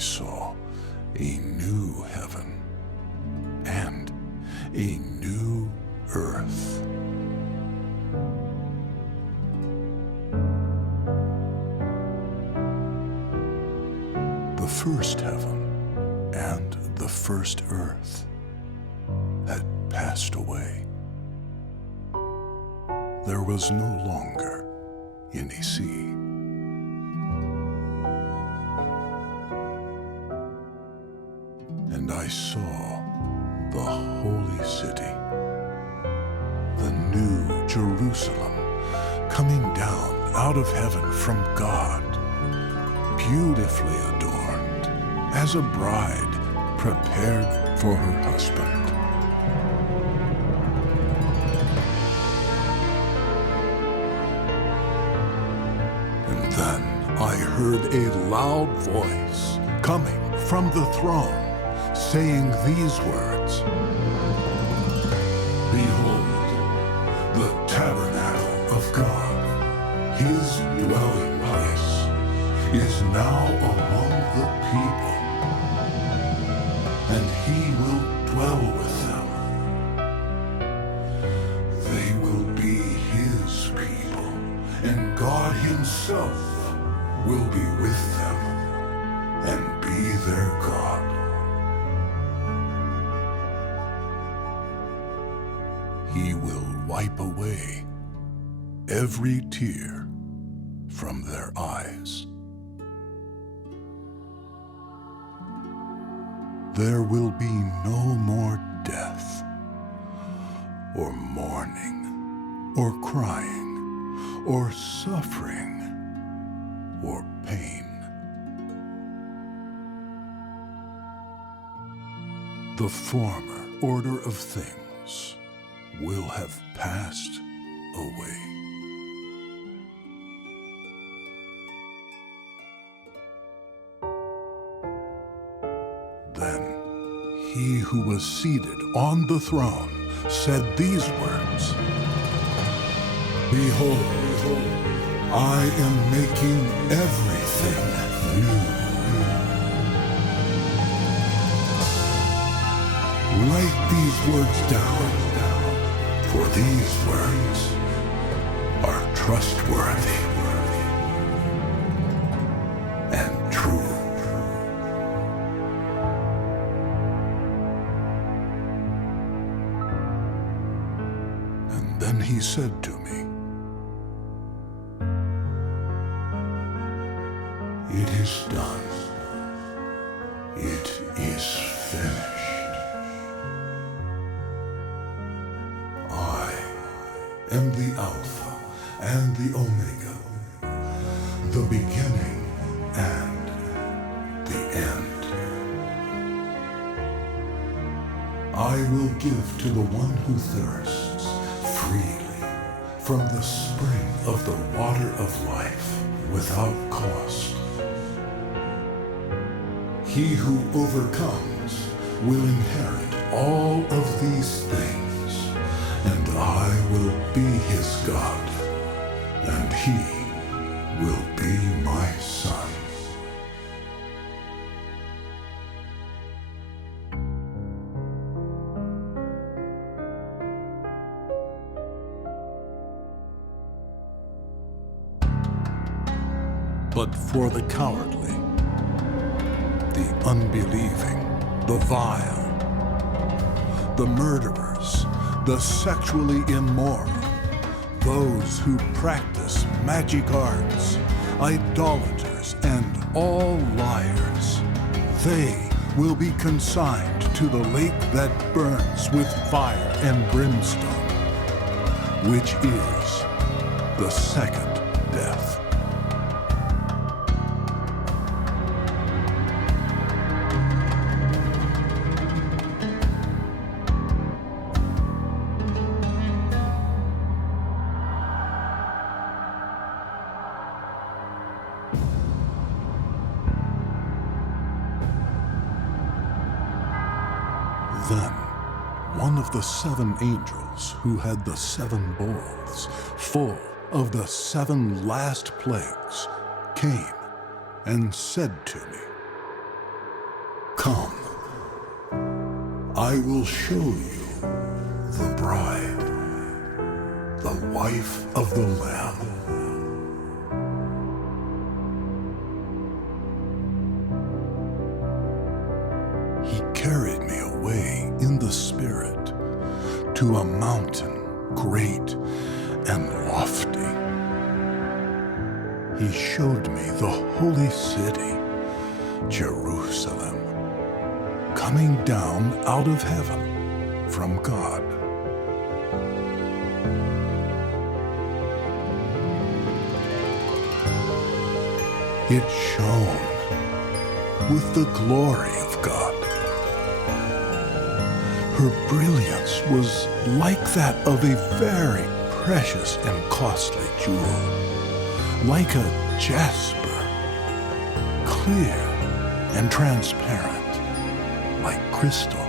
saw a new heaven and a new earth. The first heaven and the first earth had passed away. There was no longer any sea. And I saw the holy city, the new Jerusalem, coming down out of heaven from God, beautifully adorned, as a bride prepared for her husband. And then I heard a loud voice coming from the throne, saying these words, "Behold, the tabernacle of God, his dwelling place, is now among the people, and he will dwell with them. They will be his people, and God himself will be with them and be their God. He will wipe away every tear from their eyes. There will be no more death, or mourning, or crying, or suffering, or pain. The former order of things will have passed away." Then he who was seated on the throne said these words, "Behold, I am making everything new." Write these words down, for these words are trustworthy and true. And then he said to me, "It is done. It is finished. I am the Alpha and the Omega, the beginning and the end. I will give to the one who thirsts freely from the spring of the water of life without cost. He who overcomes will inherit all of these things, and I will be his God, and he will be my son." But for the cowardly, the unbelieving, the vile, the murderers, the sexually immoral, those who practice magic arts, idolaters, and all liars, they will be consigned to the lake that burns with fire and brimstone, which is the second death. Then one of the 7 angels who had the 7 bowls full of the 7 last plagues came and said to me, I will show you the bride, the wife of the Lamb. He carried me away in the Spirit to a mountain great and lofty. He showed me the holy city, Jerusalem, coming down out of heaven from God. It shone with the glory of God. Her brilliance was like that of a very precious and costly jewel, like a jasper, clear and transparent, like crystal.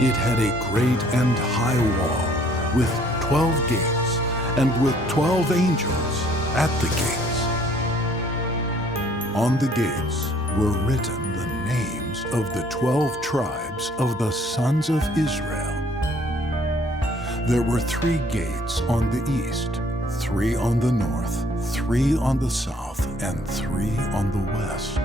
It had a great and high wall with 12 gates and with 12 angels at the gates. On the gates were written the names of the 12 tribes of the sons of Israel. There were 3 gates on the east, 3 on the north, 3 on the south, and 3 on the west.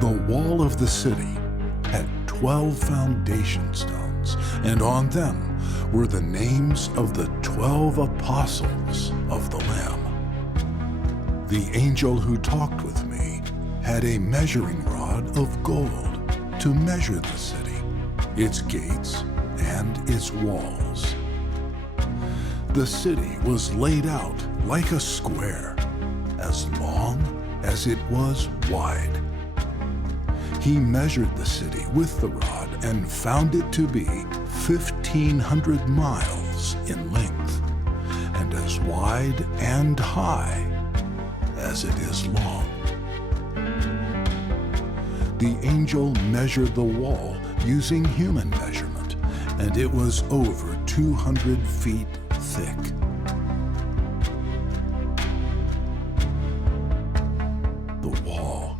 The wall of the city had 12 foundation stones, and on them were the names of the 12 apostles of the Lamb. The angel who talked with me had a measuring rod of gold to measure the city, its gates, and its walls. The city was laid out like a square, as long as it was wide. He measured the city with the rod and found it to be 1,500 miles in length, and as wide and high as it is long. The angel measured the wall using human measurement, and it was over 200 feet thick. The wall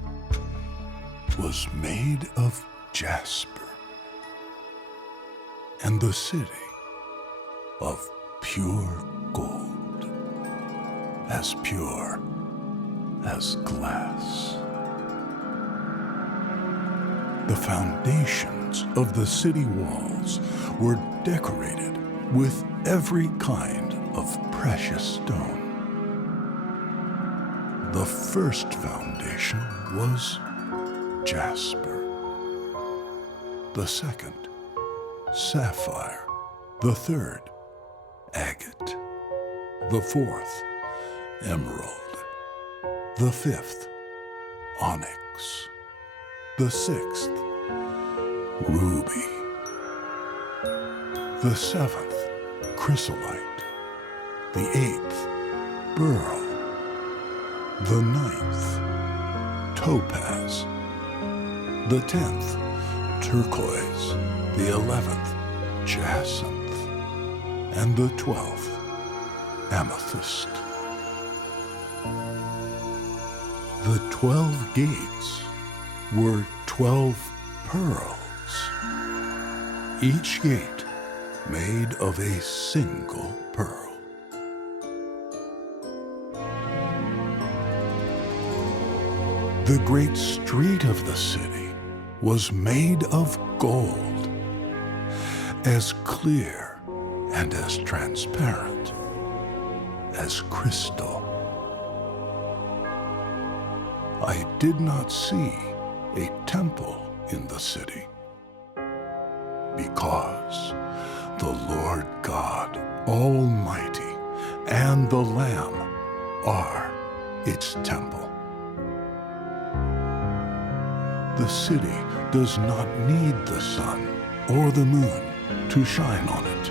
was made of jasper, and the city of pure gold, as pure as glass. The foundations of the city walls were decorated with every kind of precious stone. The first foundation was jasper, the second, sapphire, the third, agate, the fourth, emerald, the fifth, onyx, the sixth, ruby, the seventh, chrysolite, the eighth, beryl, the ninth, topaz, the 10th, turquoise, the 11th, jacinth, and the 12th, amethyst. The 12 gates were 12 pearls, each gate made of a single pearl. The great street of the city was made of gold, as clear and as transparent as crystal. I did not see a temple in the city, because the Lord God Almighty and the Lamb are its temple. The city does not need the sun or the moon to shine on it,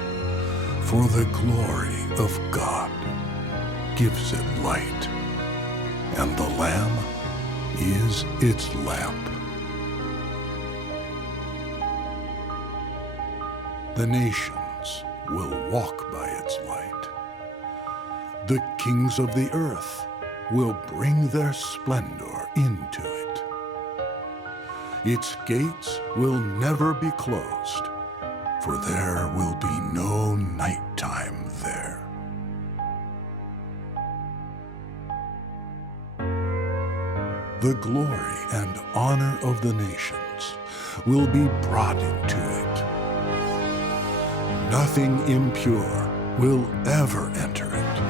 for the glory of God gives it light, and the Lamb is its lamp. The nations will walk by its light. The kings of the earth will bring their splendor into it. Its gates will never be closed, for there will be no nighttime there. The glory and honor of the nations will be brought into it. Nothing impure will ever enter it,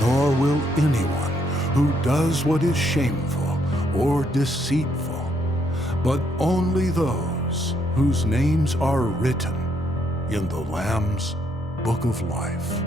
nor will anyone who does what is shameful or deceitful, but only those whose names are written in the Lamb's Book of Life.